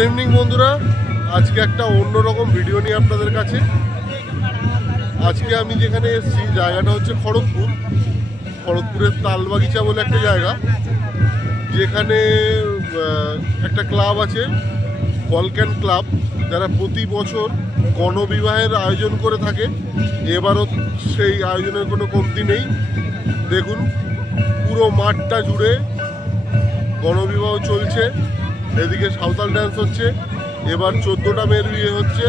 Good evening বন্ধুরা, আজকে একটা অন্যরকম ভিডিও নিয়ে আপনাদের কাছে। আজকে আমি যেখানে এসেছি জায়গাটা হচ্ছে খড়গপুরের তালবাগিচা বলে একটা জায়গা, যেখানে একটা ক্লাব আছে ভলক্যান ক্লাব, যারা প্রতি বছর গণবিবাহের আয়োজন করে থাকে। এবারও সেই আয়োজনের কোনো কমতি নেই। দেখুন পুরো মাঠটা জুড়ে গণবিবাহ চলছে, এদিকে সাঁওতাল ডান্স হচ্ছে। এবার 14টা মেয়ের বিয়ে হচ্ছে।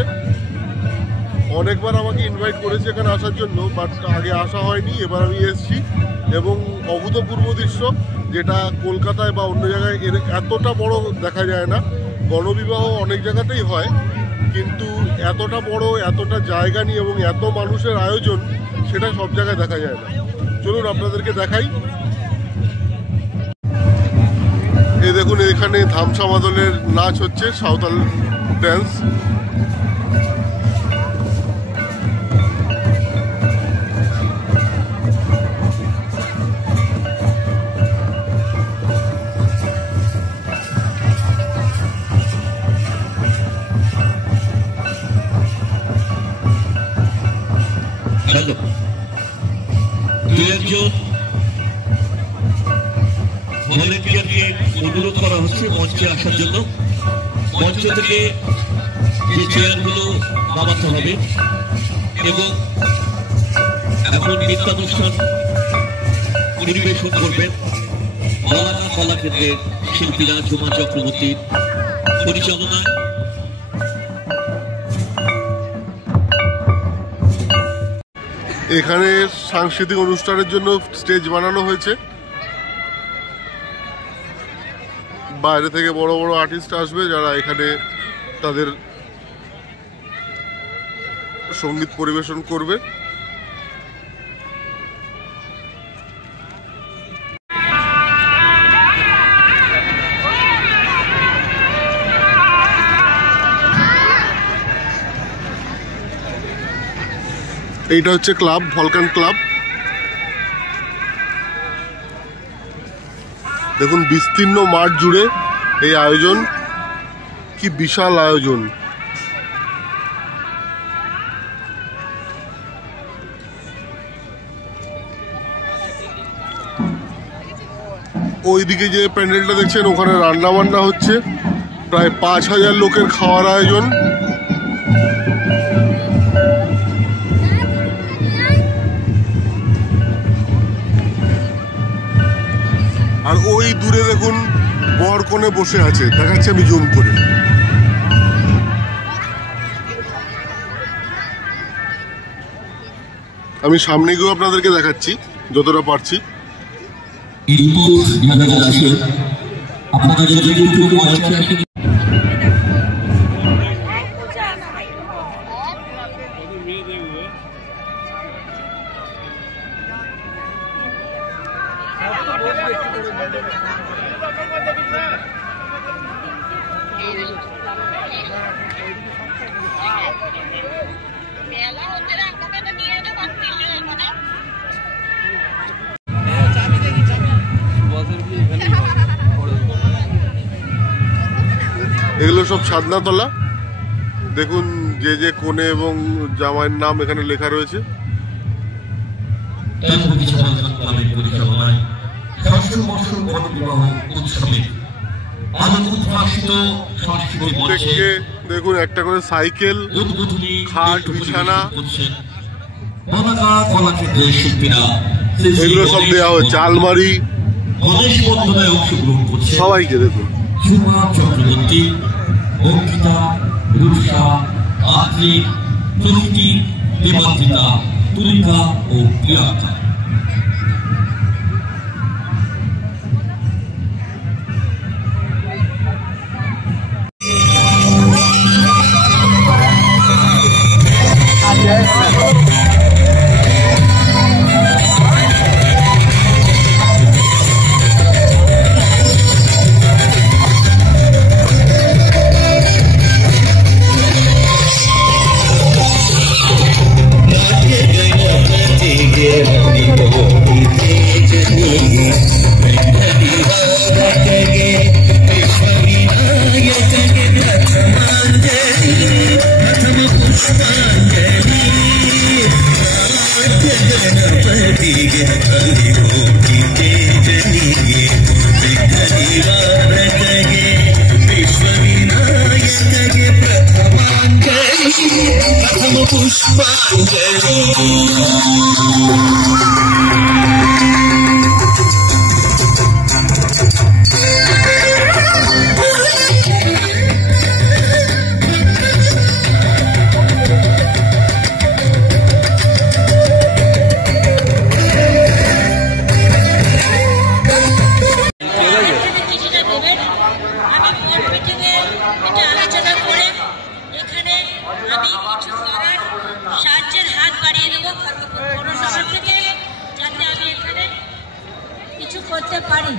অনেকবার আমাকে ইনভাইট করেছে এখানে আসার জন্য, বাট আগে আসা হয়নি। এবার আমি এসেছি এবং অভূতপূর্ব দৃশ্য, যেটা কলকাতায় বা অন্য জায়গায় এর এতটা বড় দেখা যায় না। গণবিবাহ অনেক জায়গাতেই হয়, কিন্তু এতটা বড়, এতটা জায়গা নিয়ে এবং এত মানুষের আয়োজন, সেটা সব জায়গায় দেখা যায় না। চলুন আপনাদেরকে দেখাই। এই দেখুন, এখানে ধামসা মাদলের নাচ হচ্ছে, সাঁওতাল ড্যান্স। হ্যালো, দু একজন ভলেন্টিয়ারকে অনুরোধ করা হচ্ছে মঞ্চে আসার জন্য। মঞ্চ থেকে যে চেয়ারগুলো নামাতে হবে এবং এখন নৃত্যানুষ্ঠান পরিবেশন করবেন বলাকা কলাকেন্দ্রের শিল্পীরা ঝুমা চক্রবর্তীর পরিচালনায়। এখানে সাংস্কৃতিক অনুষ্ঠানের জন্য স্টেজ বানানো হয়েছে। বাইরে থেকে বড় বড় আর্টিস্ট আসবে, যারা এখানে তাদের সঙ্গীত পরিবেশন করবে। এইটা হচ্ছে ক্লাব, ভলক্যান ক্লাব। দেখুন বিস্তীর্ণ মাঠ জুড়ে এই আয়োজন, কি বিশাল আয়োজন। ওইদিকে যে প্যান্ডেলটা দেখছেন, ওখানে রান্না বান্না হচ্ছে। প্রায় 5000 লোকের খাওয়ার আয়োজন। আর ওই দূরে দেখুন বর কনে বসে আছে, দেখাচ্ছি আমি জুম করে। আমি সামনে গিয়েও আপনাদেরকে দেখাচ্ছি যতটা পারছি। এগুলো সব সাধনাতলা। দেখুন যে যে কোণে এবং জামাইয়ের নাম এখানে লেখা রয়েছে। প্রত্যেককে দেখুন একটা করে সাইকেল, খাট, বিছানা, এগুলো সব দেওয়া হচ্ছে। আলমারি, সবাইকে দেখুন। ঝুমা চক্রবর্তী, অঙ্কিতা, রূপসা, আত্রি, তরুণী, দেবান্তিতা, তুলিকা ও প্রিয়াঙ্কা। Yeah. সাহায্যের হাত বাড়িয়ে দেবো পৌরসভা থেকে, যাতে আমি এখানে কিছু করতে পারি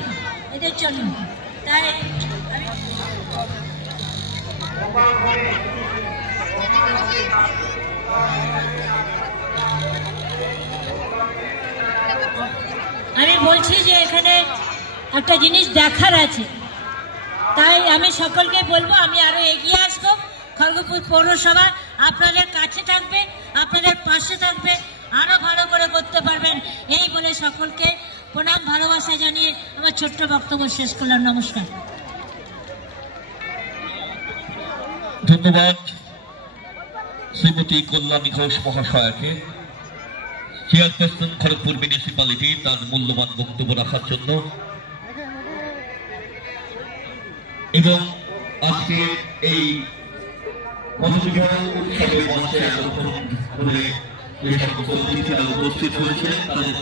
এদের জন্য। তাই আমি বলছি যে এখানে একটা জিনিস দেখার আছে, তাই আমি সকলকে বলবো আমি আরো এগিয়ে আসবো। খড়গপুর পৌরসভা আপনাদের কাছে থাকবে, আপনাদের পাশে থাকবে, আরো ভালো করে করতে পারবেন, এই বলে সকলকে প্রণাম ভালোবাসা জানিয়ে আমার ছোট্ট বক্তব্য শেষ করলাম। নমস্কার। ধন্যবাদ শ্রীমতী কল্যাণী ঘোষ মহাশয়াকে, চেয়ারপারসন খড়গপুর মিউনিসিপ্যালিটি, তার মূল্যবান বক্তব্য রাখার জন্য। এবং আজকে এই উপস্থিত হয়েছে তাদের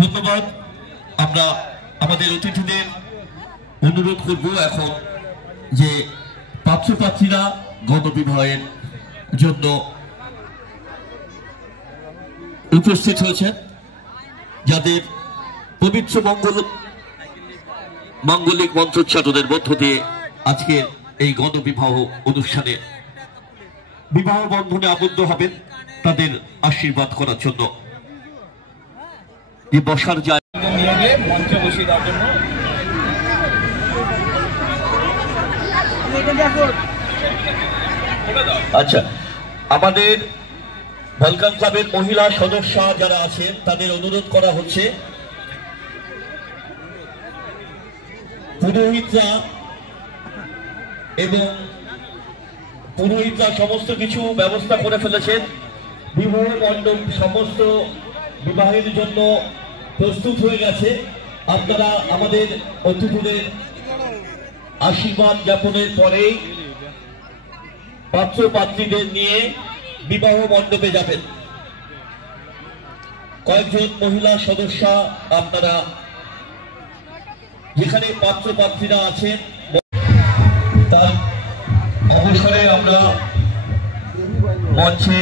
ধন্যবাদ। আমরা আমাদের অতিথিদের অনুরোধ করব এখন যে পাত্রপাত্রীরা গণবিবাহের জন্য উপস্থিত হয়েছেন, যাদের পবিত্র মাঙ্গলিক মন্ত্রোচ্চারণের মধ্য দিয়ে আজকের এই গণবিবাহ অনুষ্ঠানে বিবাহ বন্ধনে আবদ্ধ হবেন, তাদের আশীর্বাদ করার জন্য যে বসার যায় মঞ্চে বসিয়ে দেওয়ার জন্য। আচ্ছা, আমাদের ভলকান ক্লাবের মহিলা সদস্য যারা আছেন তাদের অনুরোধ করা হচ্ছে পুরোহিতরা সমস্ত কিছু ব্যবস্থা করে ফেলেছেন। বিবাহ মণ্ডপ সমস্ত বিবাহের জন্য প্রস্তুত হয়ে গেছে। আপনারা আমাদের অতিথিদের আশীর্বাদ জ্ঞাপনের পরেই পাত্র পাত্রীদের নিয়ে বিবাহ মণ্ডপে যাবেন। কয়েকজন মহিলা সদস্য আপনারা যেখানে পাত্র পাত্রীরা আছেন তার অবসরে আমরা মঞ্চে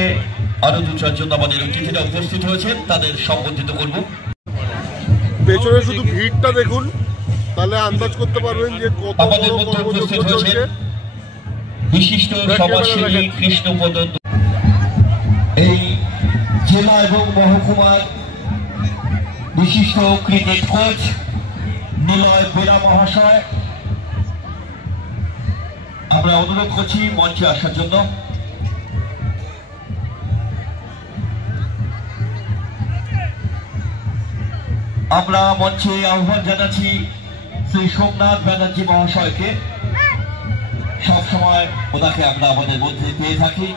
আরো দু চারজন আমাদের অতিথিরা উপস্থিত হয়েছেন, তাদের সম্বোধিত করব। পেছনে শুধু ভিড়টা দেখুন, তাহলে আন্দাজ করতে পারবেন যে কত আমাদের মধ্যে উপস্থিত হয়েছেন বিশিষ্ট সমাজসেবী কৃষ্ণপদ, এই জেলা এবং মহকুমার বিশিষ্ট ক্রিকেট কোচ নিলয় বেরা মহাশয়। আমরা অনুরোধ করছি মঞ্চে আসার জন্য। আমরা মঞ্চে আহ্বান জানাচ্ছি শ্রী সোমনাথ ব্যানার্জি মহাশয়কে। সবসময় ওনাকে আমরা আমাদের মধ্যে পেয়ে থাকি।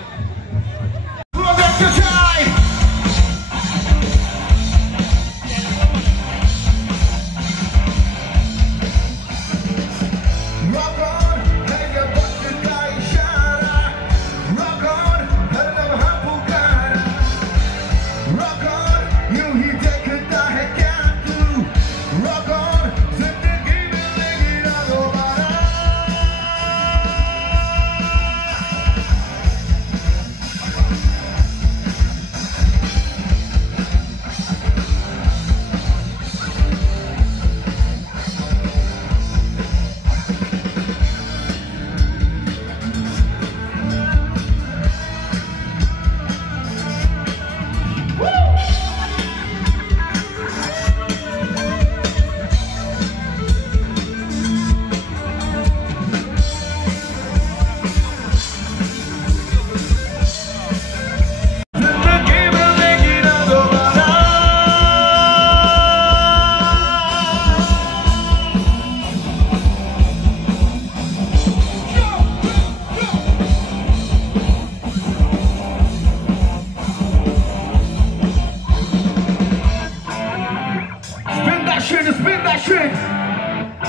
District,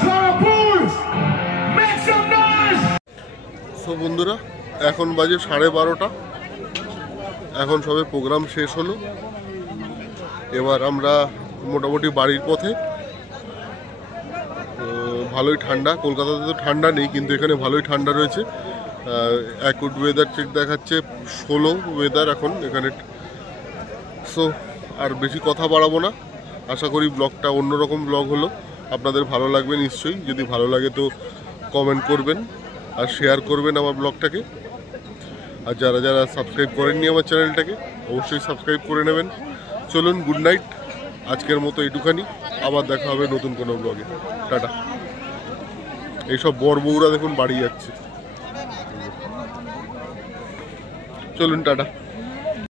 Kharagpur, make some noise! So বন্ধুরা, এখন বাজে 12:30। এখন সবে প্রোগ্রাম শেষ হলো। এবার আমরা মোটামুটি বাড়ির পথে। ভালোই ঠান্ডা, কলকাতাতে তো ঠান্ডা নেই, কিন্তু এখানে ভালোই ঠান্ডা রয়েছে। অ্যাকুট ওয়েদার চেক দেখাচ্ছে 16 ওয়েদার এখন এখানে। সো আর বেশি কথা বাড়াবো না। আশা করি ব্লগটা অন্যরকম ব্লগ হলো, আপনাদের ভালো লাগবে নিশ্চয়ই। যদি ভালো লাগে তো কমেন্ট করবেন আর শেয়ার করবেন আমার ব্লগটাকে। আর যারা যারা সাবস্ক্রাইব করেননি আমার চ্যানেলটাকে অবশ্যই সাবস্ক্রাইব করে নেবেন। চলুন, গুড নাইট, আজকের মতো এইটুখানি। আবার দেখা হবে নতুন কোনো ব্লগে। টাটা। এইসব বর বউরা দেখুন বাড়ি যাচ্ছে। চলুন, টাটা।